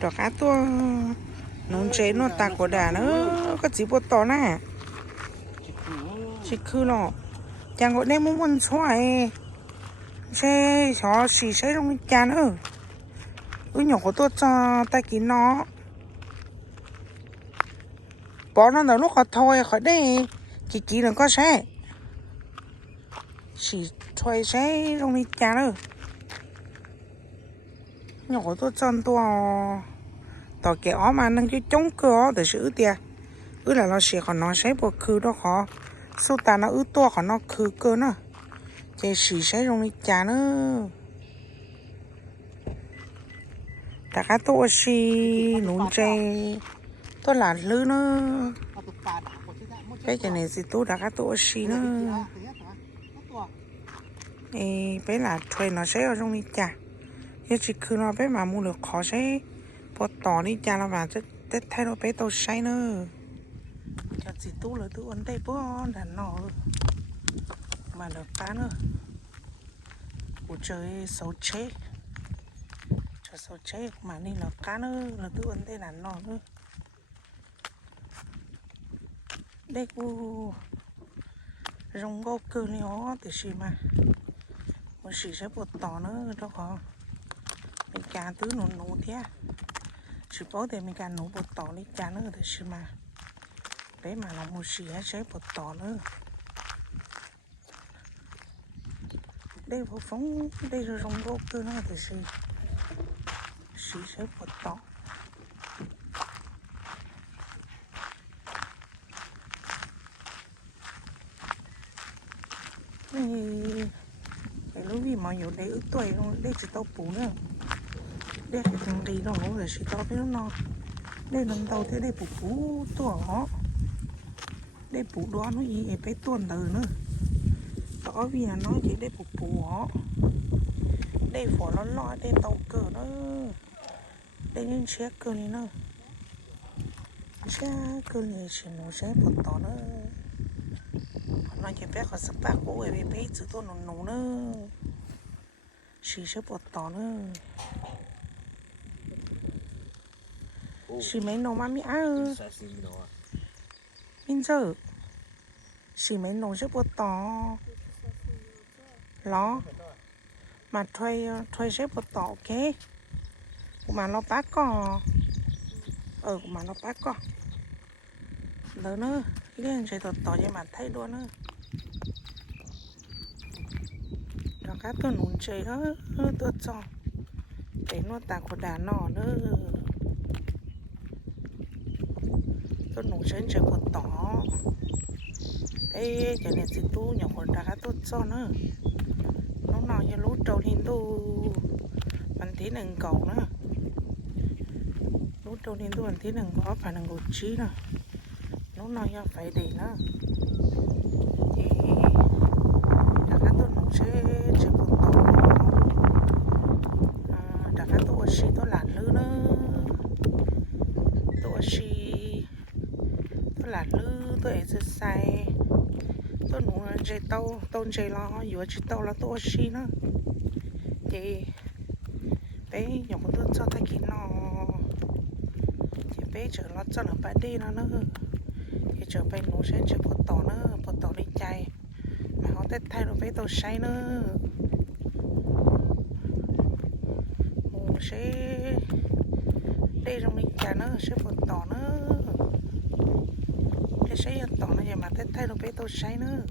đó cá tua, nón chế nó ta có đà nó có chỉ bột tỏ nè chỉ cứ nọ chẳng gọi đem muốn muốn xoay xe xó xì xe trong cha nữa ừ nhỏ của tôi cho ta kín nó. Bỏ nó đâu lúc họ thôi, khỏi đây. Chỉ chỉ đừng có xe. Chỉ thôi xe trong đi cha nữa nhỏ tôi chân tôi tỏ kéo mà nâng cái chống cửa để giữ tiền ư là nó sẽ còn nó sẽ bộ khứ đó khó. Số ta nó ư to còn nó khứ cơ nữa chỉ xì sẽ trong đi chả nữa ta cá tôi xì nún chơi tôi là lư nữa cái cái này thì tôi đã cá tôi xì nữa ê bé là thuê nó sẽ ở trong đi cha chỉ cứ nó bé mà muốn được khó sẽ bỏ tỏ đi cha là mà tết thay nó bé tôi say nữa cho chị tu là tu ấn đây bố là nó mà là cá nữa của trời xấu chế. Cho xấu chế, mà đi là cá nữa là tu ấn đây là nó nữa đây cô rong gô cơ này ó thì xì mà. Một xì sẽ bột tỏ nữa đó khó mình cá tứ nụ nụ thế à. chỉ bố thì mình cá nụ bột tỏ đi cá nữa thì xì mà. Đấy mà là một xì sẽ bột tỏ nữa. Đây vô phóng đây rồi rong gô tư nữa thì xì. Xì sẽ bột tỏ. Ê, cái lúc vì mà nhiều đấy ước tuổi không? Đây chỉ tao bù nữa đây cái thằng đi nó không phải chỉ to biết nó đây lần đầu thế đây bù bù tuổi họ đây bù đó nó gì em bé tuần từ nữa đó vì là nó chỉ đây bù bù họ đây phỏ nó lo đây tàu cờ nó đây nên xe cờ này nó xe cờ này chỉ nó xe bột tỏ nữa nó chỉ bé có sắp bạc của người bị bé chỉ tôi nó nổ nữa chỉ sẽ bột tỏ nữa chỉ mấy nổ mà mi ăn min giờ chỉ mấy nổ sẽ bột tỏ. Lo mà thuê thuê sẽ bột tỏ ok. Mà nó bác có ờ mà nó bác có lớn nữa liên sẽ tỏ tỏ cho mà thấy luôn nữa đó cá tôi nún chơi đó tôi cho để nó tạc của đà nọ nữa tôi nún chơi chơi tỏ. Đây cái này thì tu nhỏ của đà cá tôi cho nữa nó nào như lú trâu thì tu, mình thấy đừng cầu nữa lú trâu thì tu mình thấy đừng có phải đừng có trí nữa nó nào là phải để nữa. thì đã các tôi nó sẽ sẽ một tổ đã các tôi sẽ tôi làm lư nó tôi sẽ tôi làm lư tôi exercise tôi nó chơi tàu tôn chơi lo vừa chỉ tàu là tôi sẽ nó thì bé nhỏ tôi cho thay kín nó thì bé chở nó cho nó phải đi nó nữa. Thì chở về nó sẽ chở một tổ nữa một tổ đi chạy. Mà họ tết thay đổi bé tàu say nữa. Một sẽ đi trong đi chạy nữa sẽ một tổ nữa. Cái sẽ tỏ nó vậy mà tết thay đổi bé tổ say nữa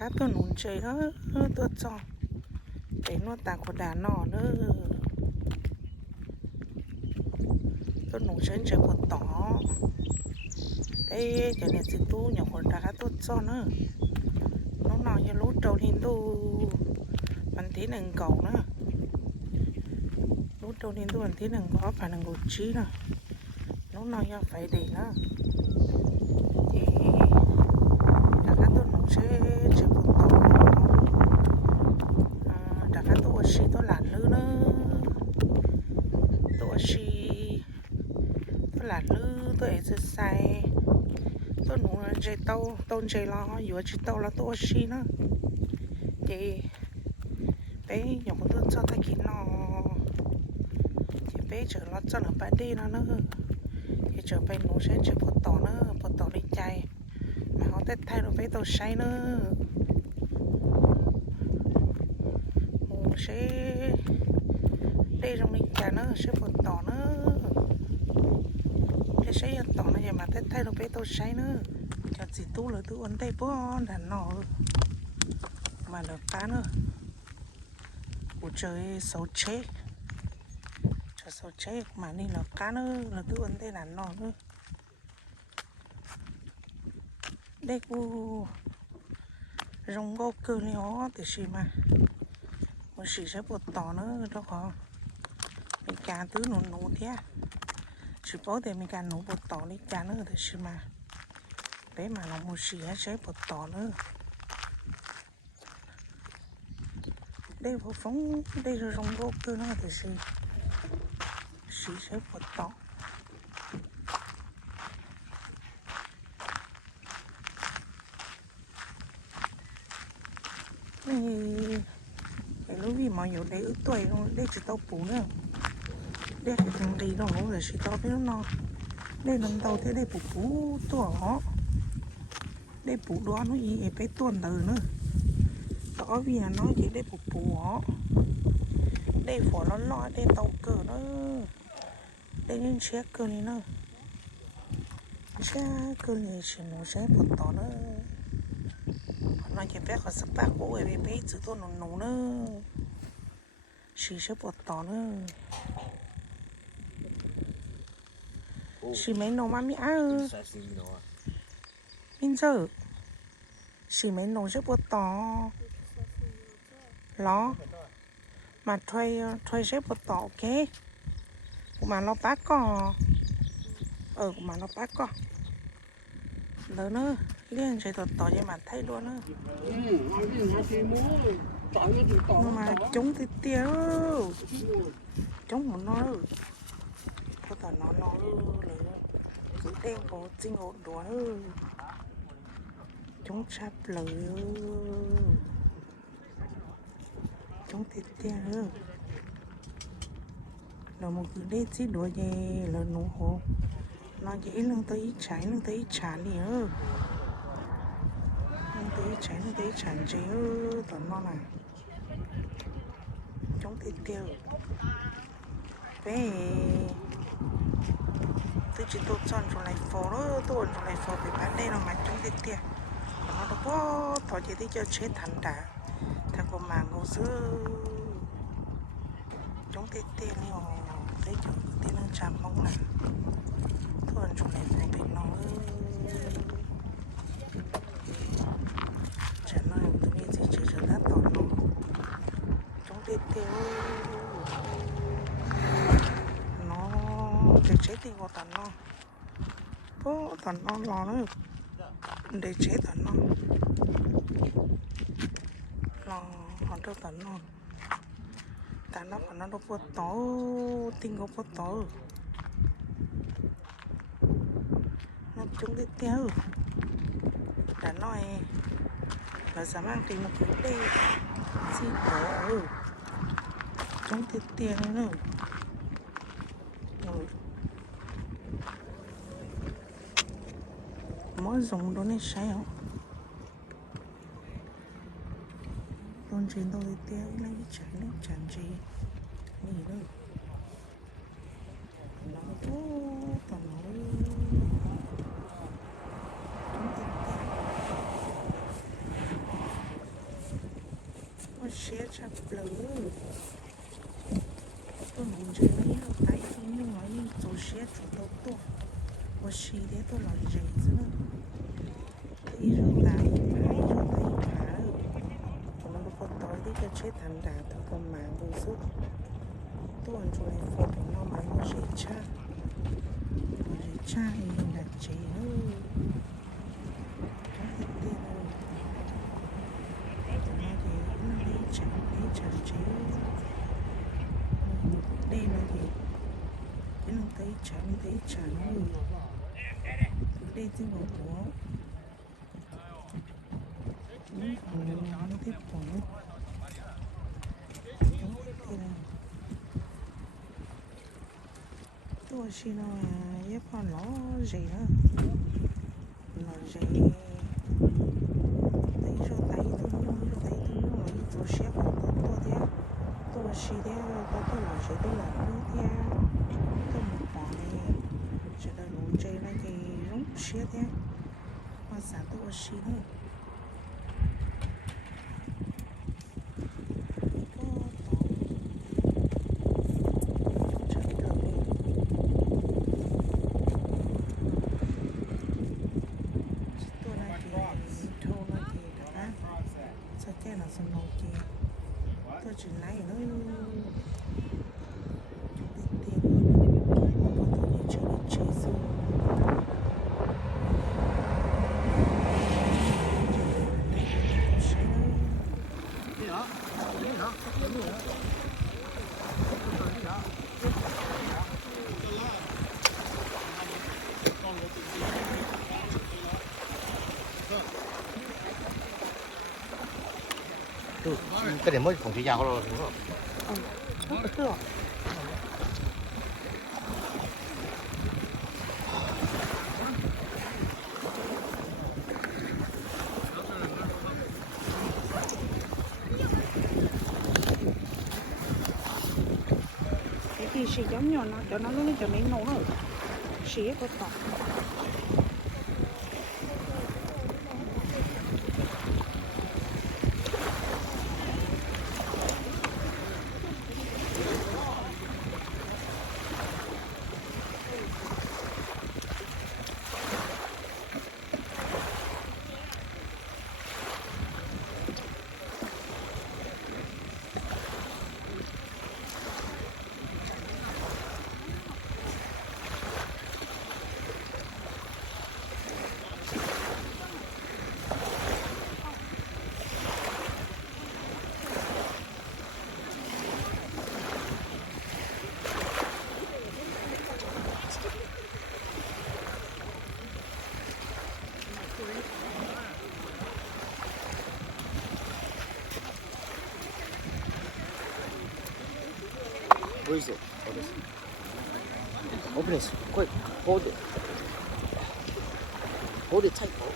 đó các tôi nún chơi đó tôi cho. Cái nó tạc của đà nọ nữa. Tôi nấu chơi chơi một tỏ. Đây cái này thì tôi nhỏ của đã tốt cho nữa nó nào như lú trâu thì tôi mình thấy đừng cầu nữa. Lú trâu thì tôi mình thấy đừng có phải đừng có trí nữa nó nào như phải để nữa ชีฝรั่งลื้อตัวเอซจะใตัวหนูใจเต้าต้นใจล้ออยู่ว่าจิตเต้าแล้วตัวชีนะเจเป้ยองตัวเต้าตะกินนอเจเป้เจอรถจะหลับไปดีนะเนอะเจเจอไปหนูใช้เจอปวดต่อเนอะปวดต่อในใจมาเขาเต้นไทยเราไปตัวใช้เนอะ nó sẽ phụ tỏ nữa cái sấy ăn tỏ nó vậy mà tết thấy nó bé tôi sấy nữa. Cho gì tu là tu ăn tay bó đàn nọ. Mà là cá nữa. Của trời xấu chết. Cho xấu chết. Mà đi là cá nữa, là tôi ăn tay là nó nữa. Đây cô rong gốc cơ nhỏ thì xì mà. Một xì sẽ bột tỏ nữa đó có mình cá tứ nụ nụ thế chỉ bố thì mình cá nụ bột tỏ lấy cá nữa thì xì mà đấy mà nó một xì sẽ bột tỏ nữa đây vô phóng đây rồi rong gô cơ nó thì xì xí sẽ bột tỏ này cái lúc vì mọi nhiều đấy ướt tuổi không đây chỉ tao bù nữa đây cái thằng đi nó chỉ biết nó lần đầu thế đây bù bù tuổi họ. Đây phụ đoan nó gì em bé tuần từ nữa. Đó vì là nó chỉ đây bù bù họ. Đây phỏ nó lo đây tàu cờ nó. Đây nên xe cờ này nó. Xe cờ này chỉ nó xe bật tỏ nó nó chỉ phải có sức bạc của em bé chữ tôi nó nấu nữa. Chỉ sẽ bật tỏ nữa mấy nấu mà mía ư. Mình giờ chỉ mấy nấu sẽ bật tỏ lo mà thuê thuê sẽ bật tỏ ok. Mà nó bác có ờ mà nó bác có lớn nữa liên sẽ tọt tỏ cho mà thấy luôn nữa nhưng mà chúng thì tiêu chúng một nó có tỏ nó nó lớn cứ đen có chinh hộ đó chúng chắp lời chúng thịt tiêu là một cái đế chỉ đùa về là nụ hồ nó dễ lưng tới trái lưng tới chán đi ơ lưng tới trái lưng tới chán chế ơ tỏ nó này chống thịt tiêu về tôi chỉ tốt chọn chỗ này phố đó, tôi chỗ này phố bị bán đây nó mà chống tiền tiêu nó đâu có tao chỉ thấy cho chế thành đã thằng con mà ngô xưa chống tiền nhiều thấy chỗ tiền nó chạm mong là thôi chỗ này phố bị nó chả nói tôi nghĩ gì chỉ cho đã tỏ nó chống tiền tiêu nó để chế thì có tận non. Có tận lo nữa. Để chế tận non, lo họ đâu tận non, tận nó còn nó đâu có tổ tinh có to. Tổ nó chúng cái tiêu đã nói là dám mang tìm một cái đi xin tổ chúng tiếp tiền nữa. Rồi. mỗi dùng đó này sai không tôn trên tôi tiêu lấy chẳng lấy chẳng gì gì đâu nó tốt còn nó nó sẽ chặt lửa tôi muốn chơi mấy học tay nhưng mà nhưng tôi sẽ chủ động tốt我洗的都老热子了， ce t'am dato che mi hai văzut tu în jurul foto nu mai nu și cea nu și cea e la ce nu đây là gì cái nó thấy chả, nó thấy chả nó đây trên bầu của nó còn nó tiếp còn xin nó giúp con nó gì nữa. Nó gì tay rồi tay tôi nó rồi tay tôi nó rồi tôi sẽ có tôi tôi thế. Tôi chỉ thế có tôi là chỉ tôi là tôi thế. Tôi một bỏ này sẽ là lũ chơi này thì giống sẽ thế. Mà sao tôi chỉ nữa Sa che là sân nâu kia Tôi chỉ lấy nó Tiền tiền Mà có tôi đi chơi đi chơi xuống 그, 그래 뭐 공지 야구로 그거 Rất là được cái gì xì giống nhau nó cho nó nó cho miếng nấu nữa xì có tọt Open this. Quick. Hold it. Hold it tight.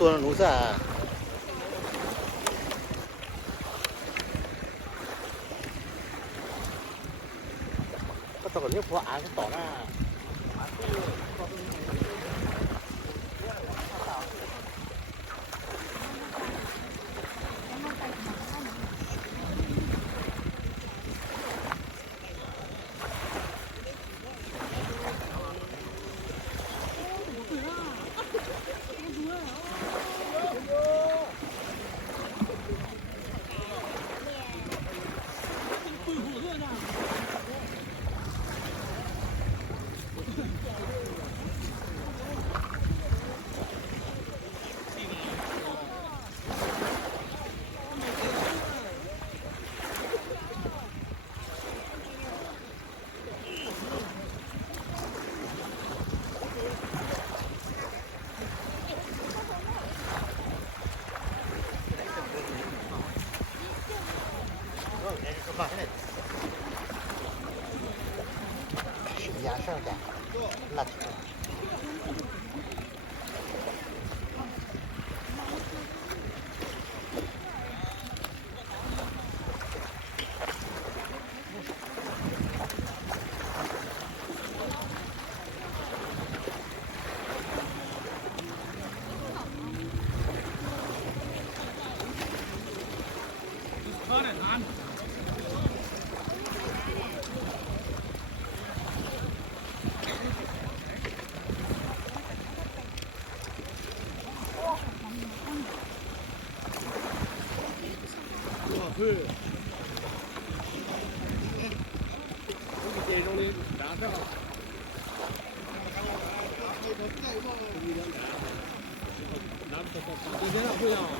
ตัวหนูสาก็ตอนนี้พออ่านต่อนะ คือเจตรงนี้ด่าเท่าน้ำตกตกตกเจตรงนี้เราพูดเอา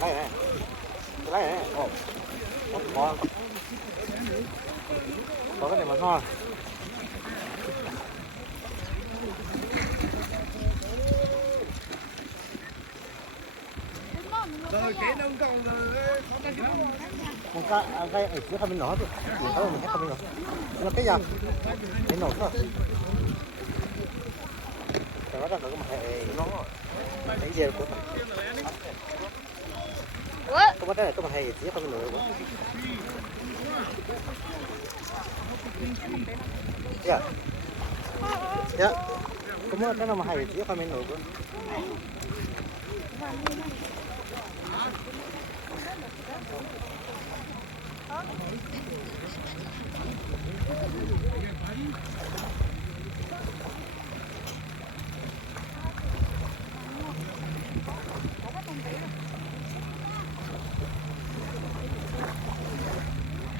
看。rồi cái nông cộng rồi không đăng ký đâu một cái à, cái ở hai bên nó thôi nhìn thấy mình bên rồi nó cái gì? Cái nổ thôi. Cái đó là cái mặt hệ nó cái gì của cái mặt này cái mặt hệ chỉ hai bên nổ dạ dạ cái mặt cái nào mà hệ chỉ hai bên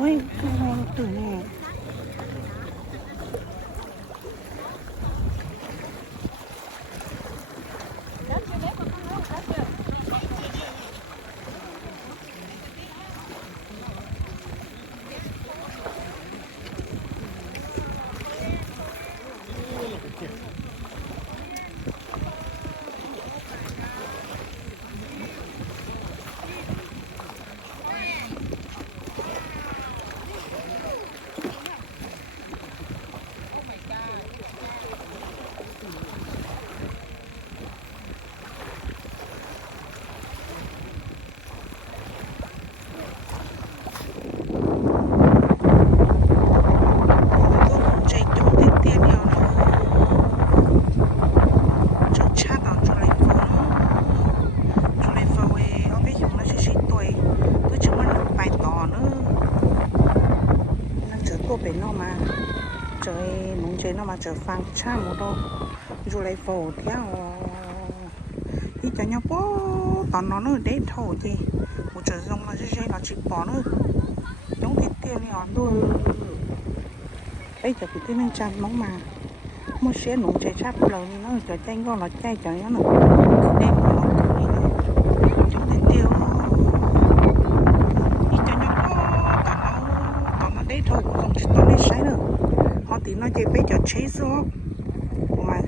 ôi cái này từ nè chạy chỗ tiền tiền nhiều nó chỗ chat ở chỗ này phố chỗ này phố ấy ở bên chúng nó sẽ xí tuổi tôi chúng nó được bài tỏ nữa nó chờ tôi bên nó mà trời nông chơi nó mà chờ phang cha một đô. Dù lấy phổ theo ít cho nhau bố tao nó nữa để thổ thì một chờ rong nó dây nó chỉ bỏ nữa. Đúng tiêu tiền nhỏ đôi bây giờ thì nó chăn móng mà. Một xe nụ chạy sắp lâu nó chờ chanh con nó chạy chờ nó nè đem nó đi chúng ta tiêu đi cho nó có tao nó tao nó đấy thôi không chỉ tao đấy sai nữa họ thì nó chơi bây giờ chế số mà